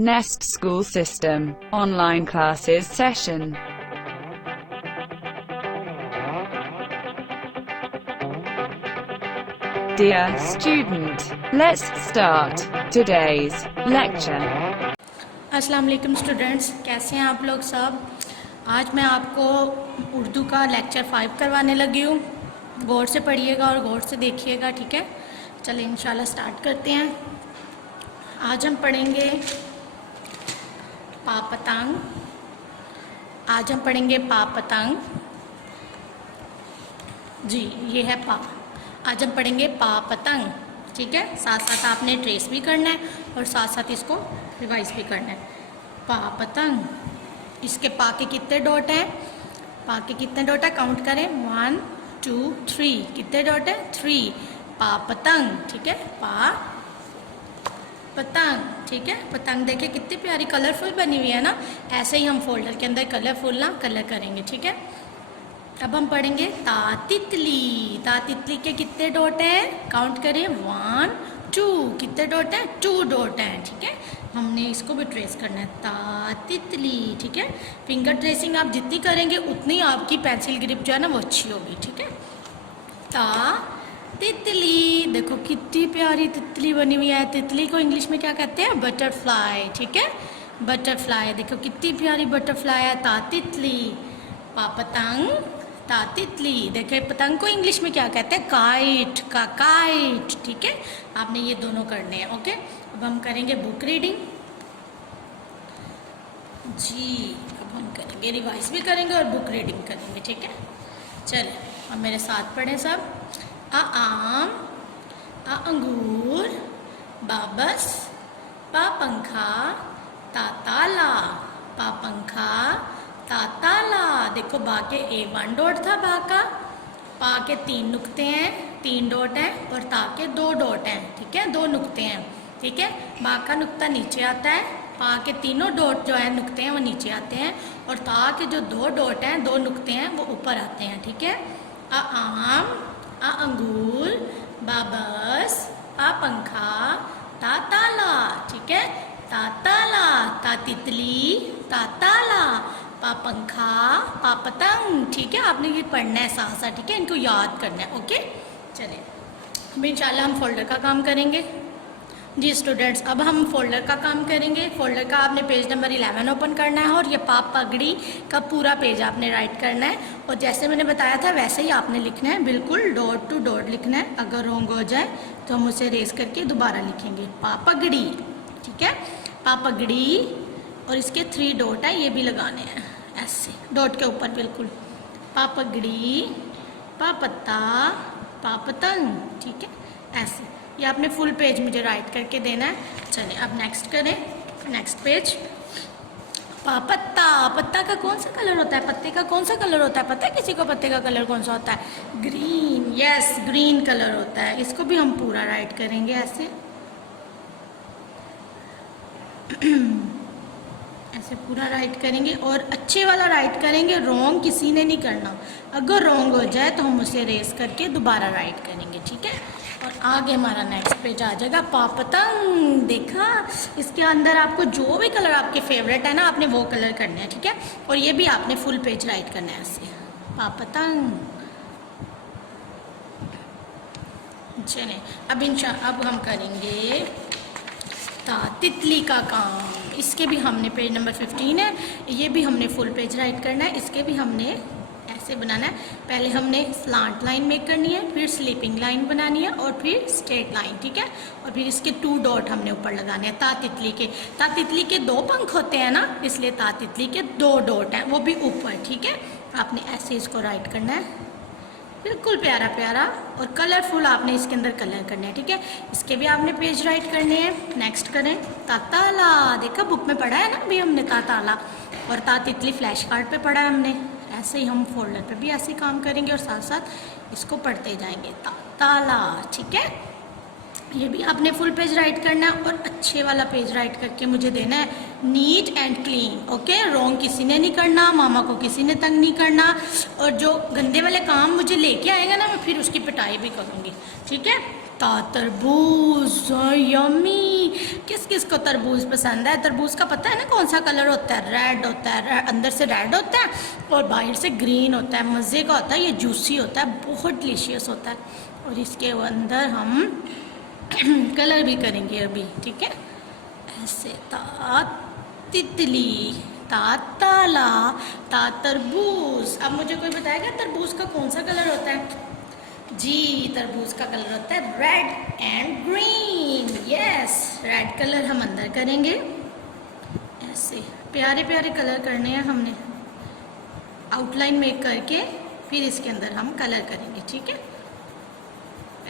Nest School System, online classes session. Dear student, let's start today's lecture. अस्सलाम वालेकुम students, कैसे हैं आप लोग सब। आज मैं आपको उर्दू का लेक्चर 5 करवाने लगी हूँ। गौर से पढ़िएगा और गौर से देखिएगा, ठीक है। चलिए इंशाल्लाह स्टार्ट करते हैं। आज हम पढ़ेंगे पा पतंग। आज हम पढ़ेंगे पा पतंग जी, ये है पा। आज हम पढ़ेंगे पा पतंग, ठीक है। साथ साथ आपने ट्रेस भी करना है और साथ साथ इसको रिवाइज भी करना है। पा पतंग। इसके पा के कितने डॉट हैं? पा के कितने डॉट है? काउंट करें। 1 2 3। कितने डॉट है? 3। पा पतंग, ठीक है। पा पतंग, ठीक है। पतंग देखिए कितनी प्यारी कलरफुल बनी हुई है ना। ऐसे ही हम फोल्डर के अंदर कलरफुल ना कलर करेंगे, ठीक है। अब हम पढ़ेंगे ता तितली। ता तितली के कितने डॉट हैं? काउंट करें। 1 2। कितने डॉट हैं? 2 डॉट हैं, ठीक है। हमने इसको भी ट्रेस करना है। ता तितली, ठीक है। फिंगर ट्रेसिंग आप जितनी करेंगे उतनी आपकी पेंसिल ग्रिप जो है ना वो अच्छी होगी, ठीक है। ता तितली, देखो कितनी प्यारी तितली बनी हुई है। तितली को इंग्लिश में क्या कहते हैं? बटरफ्लाई, ठीक है। बटरफ्लाई, देखो कितनी प्यारी बटरफ्लाई है। ता तितली। पा पतंग, ता तितली। देखिए पतंग को इंग्लिश में क्या कहते हैं? काइट, का काइट, ठीक है। आपने ये दोनों करने हैं, ओके। अब हम करेंगे बुक रीडिंग जी। अब हम करेंगे रिवाइज भी करेंगे और बुक रीडिंग करेंगे, ठीक है। चलिए अब मेरे साथ पढ़ें सब। आ आम, आ अंगूर, बा बस, पा पंखा, ता ताला। पा पंखा, ता ताला। देखो बा के 1 डॉट था बा का। पा के 3 नुक्ते हैं, 3 डॉट हैं और ता के 2 डॉट हैं, ठीक है। 2 नुक्ते हैं, ठीक है। बा का नुक्ता नीचे आता है। पा के तीनों डॉट जो है नुक्ते हैं वो नीचे आते हैं और ता के जो 2 डॉट हैं, 2 नुक्ते हैं वो ऊपर आते हैं, ठीक है। आ आम, आ अंगूर, बा बस, पा पंखा, ता ताला, ठीक है। ता ताला, ता तितली, ता ताला, पा पंखा, पा पतंग, ठीक है। आपने ये पढ़ना है साथ साथ, ठीक है। इनको याद करना है, ओके। चलिए अब इंशाल्लाह हम फोल्डर का काम करेंगे जी स्टूडेंट्स। अब हम फोल्डर का काम करेंगे। फोल्डर का आपने पेज नंबर 11 ओपन करना है और ये पा पगड़ी का पूरा पेज आपने राइट करना है और जैसे मैंने बताया था वैसे ही आपने लिखना है, बिल्कुल डॉट टू डॉट लिखना है। अगर रॉन्ग हो जाए तो हम उसे रेस करके दोबारा लिखेंगे। पा पगड़ी, ठीक है। पा पगड़ी और इसके 3 डॉट है, ये भी लगाने हैं ऐसे डॉट के ऊपर, बिल्कुल। पा पगड़ी, पा पत्ता, पा पतंग, ठीक है। ऐसे ये आपने फुल पेज मुझे राइट करके देना है। चलिए अब नेक्स्ट करें। Next page. पा पत्ता। पत्ता का कौन सा कलर होता है? पत्ते का कौन सा कलर होता है? पता है किसी को पत्ते का कलर कौन सा होता है? ग्रीन, यस, ग्रीन कलर होता है। इसको भी हम पूरा राइट करेंगे ऐसे ऐसे पूरा राइट करेंगे और अच्छे वाला राइट करेंगे, रॉन्ग किसी ने नहीं करना। अगर रॉन्ग हो जाए तो हम उसे रेस करके दोबारा राइट करेंगे, ठीक है। और आगे हमारा नेक्स्ट पेज आ जाएगा। पा पतंग। देखा इसके अंदर आपको जो भी कलर आपके फेवरेट है ना आपने वो कलर करने हैं, ठीक है। और ये भी आपने फुल पेज राइट करना है ऐसे। पा पतंग। चलिए अब हम करेंगे ता तितली का काम। इसके भी हमने पेज नंबर 15 है, ये भी हमने फुल पेज राइट करना है। इसके भी हमने ऐसे बनाना है। पहले हमने स्लांट लाइन मेक करनी है, फिर स्लीपिंग लाइन बनानी है और फिर स्ट्रेट लाइन, ठीक है। और फिर इसके 2 डॉट हमने ऊपर लगाने हैं। ता तितली के 2 पंख होते हैं ना, इसलिए ता तितली के 2 डॉट हैं, वो भी ऊपर, ठीक है। आपने ऐसे इसको राइट करना है, बिल्कुल प्यारा प्यारा और कलरफुल आपने इसके अंदर कलर करने हैं, ठीक है। इसके भी आपने पेज राइट करने हैं। नेक्स्ट करें ता ताला। देखा बुक में पढ़ा है ना अभी हमने ता ताला, और ता तितली फ्लैश कार्ड पे पढ़ा है हमने। ऐसे ही हम फोल्डर पे भी ऐसे काम करेंगे और साथ साथ इसको पढ़ते जाएंगे। ता ताला, ठीक है। ये भी आपने फुल पेज राइट करना है और अच्छे वाला पेज राइट करके मुझे देना है, neat and clean, okay. Wrong किसी ने नहीं करना, मामा को किसी ने तंग नहीं करना और जो गंदे वाले काम मुझे लेके आएगा ना मैं फिर उसकी पिटाई भी करूँगी, ठीक है। तरबूज, यम्मी। किस किस को तरबूज पसंद है? तरबूज का पता है ना कौन सा कलर होता है? रेड होता है, अंदर से रेड होता है और बाहर से ग्रीन होता है। मज़े का होता है, ये जूसी होता है, बहुत डिलीशियस होता है। और इसके अंदर हम कलर भी करेंगे अभी, ठीक है। ऐसे तितली, ताला, तरबूज। अब मुझे कोई बताएगा तरबूज का कौन सा कलर होता है? जी, तरबूज का कलर होता है red and green. Yes, red colour हम अंदर करेंगे। ऐसे प्यारे प्यारे कलर करने हैं हमने, आउटलाइन मेक करके फिर इसके अंदर हम कलर करेंगे, ठीक है।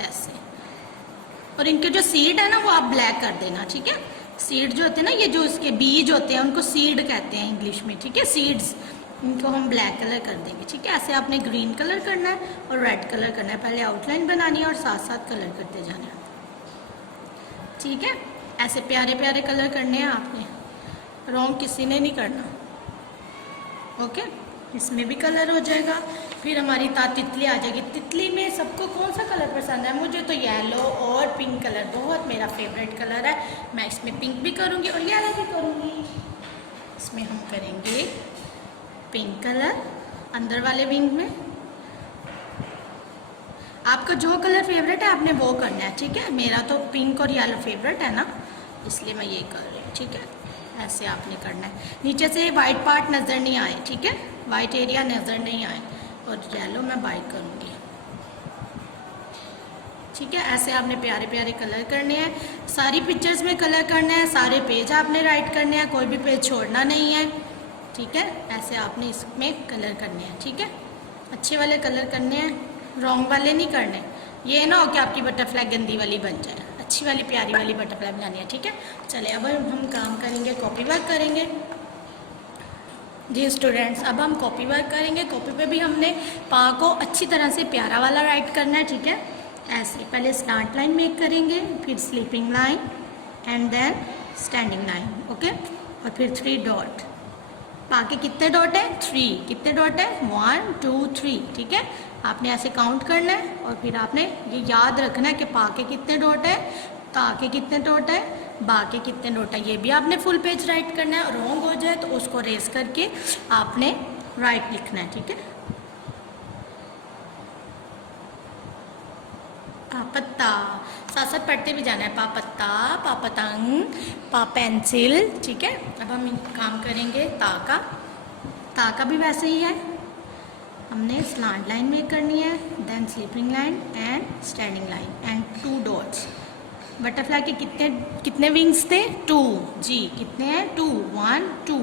ऐसे, और इनके जो सीड है ना वो आप ब्लैक कर देना, ठीक है। सीड जो होते हैं ना, ये जो इसके बीज होते हैं उनको सीड कहते हैं इंग्लिश में, ठीक है। सीड्स, इनको हम ब्लैक कलर कर देंगे, ठीक है। ऐसे आपने ग्रीन कलर करना है और रेड कलर करना है। पहले आउटलाइन बनानी है और साथ साथ कलर करते जाना है, ठीक है। ऐसे प्यारे प्यारे कलर करने हैं आपने, रॉन्ग किसी ने नहीं करना, ओके। इसमें भी कलर हो जाएगा। फिर हमारी तितली आ जाएगी। तितली में सबको कौन सा कलर पसंद है? मुझे तो येलो और पिंक कलर बहुत मेरा फेवरेट कलर है। मैं इसमें पिंक भी करूँगी और येलो भी करूँगी। इसमें हम करेंगे पिंक कलर अंदर वाले विंग में। आपका जो कलर फेवरेट है आपने वो करना है, ठीक है। मेरा तो पिंक और येलो फेवरेट है ना, इसलिए मैं ये कर रही हूँ, ठीक है। ऐसे आपने करना है, नीचे से वाइट पार्ट नज़र नहीं आए, ठीक है। वाइट एरिया नज़र नहीं आए। और येलो मैं बाई करूँगी, ठीक है। ऐसे आपने प्यारे प्यारे कलर करने हैं। सारी पिक्चर्स में कलर करना है, सारे पेज आपने राइट करने हैं, कोई भी पेज छोड़ना नहीं है, ठीक है। ऐसे आपने इसमें कलर करने हैं, ठीक है। अच्छे वाले कलर करने हैं, रॉन्ग वाले नहीं करने। ये ना हो कि आपकी बटरफ्लाई गंदी वाली बन जाए, अच्छी वाली प्यारी वाली बटरफ्लाई बनानी है, ठीक है। चले अब हम काम करेंगे, कॉपी वर्क करेंगे। जी स्टूडेंट्स, अब हम कॉपी वर्क करेंगे। कॉपी पे भी हमने पा को अच्छी तरह से प्यारा वाला राइट करना है, ठीक है। ऐसे पहले स्टार्ट लाइन मेक करेंगे, फिर sleeping line and then standing line, okay. और फिर 3 डॉट। पा के कितने डॉट है? 3। कितने डॉट है? 1 2 3, ठीक है। आपने ऐसे काउंट करना है और फिर आपने ये याद रखना है कि पा के कितने डॉट है, ता के कितने डॉट है, बा के कितने डॉट है। ये भी आपने फुल पेज राइट करना है। रॉन्ग हो जाए तो उसको रेस करके आपने राइट लिखना है, ठीक है। पापत्ता, साथ साथ पढ़ते भी जाना है। पापत्ता, पापतंग, पा पेंसिल, ठीक है। अब हम काम करेंगे ता का। ता का भी वैसे ही है, हमने स्लैंट लाइन मेक करनी है, then sleeping line and standing line and 2 dots. Butterfly के कितने विंग्स थे? 2। जी, कितने हैं? 2, 1 2।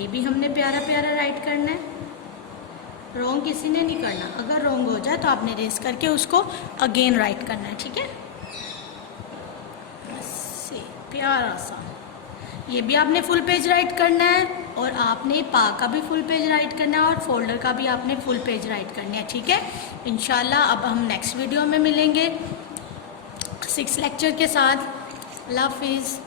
ये भी हमने प्यारा प्यारा राइट करना है, रॉन्ग किसी ने नहीं करना। अगर रॉन्ग हो जाए तो आपने रेस करके उसको अगेन राइट करना है, ठीक है। ऐसे प्यारा सा। ये भी आपने फुल पेज राइट करना है और आपने पा का भी फुल पेज राइट करना है और फोल्डर का भी आपने फुल पेज राइट करना है, ठीक है। इंशाल्लाह अब हम नेक्स्ट वीडियो में मिलेंगे 6 लेक्चर के साथ। अल्लाह हाफिज़।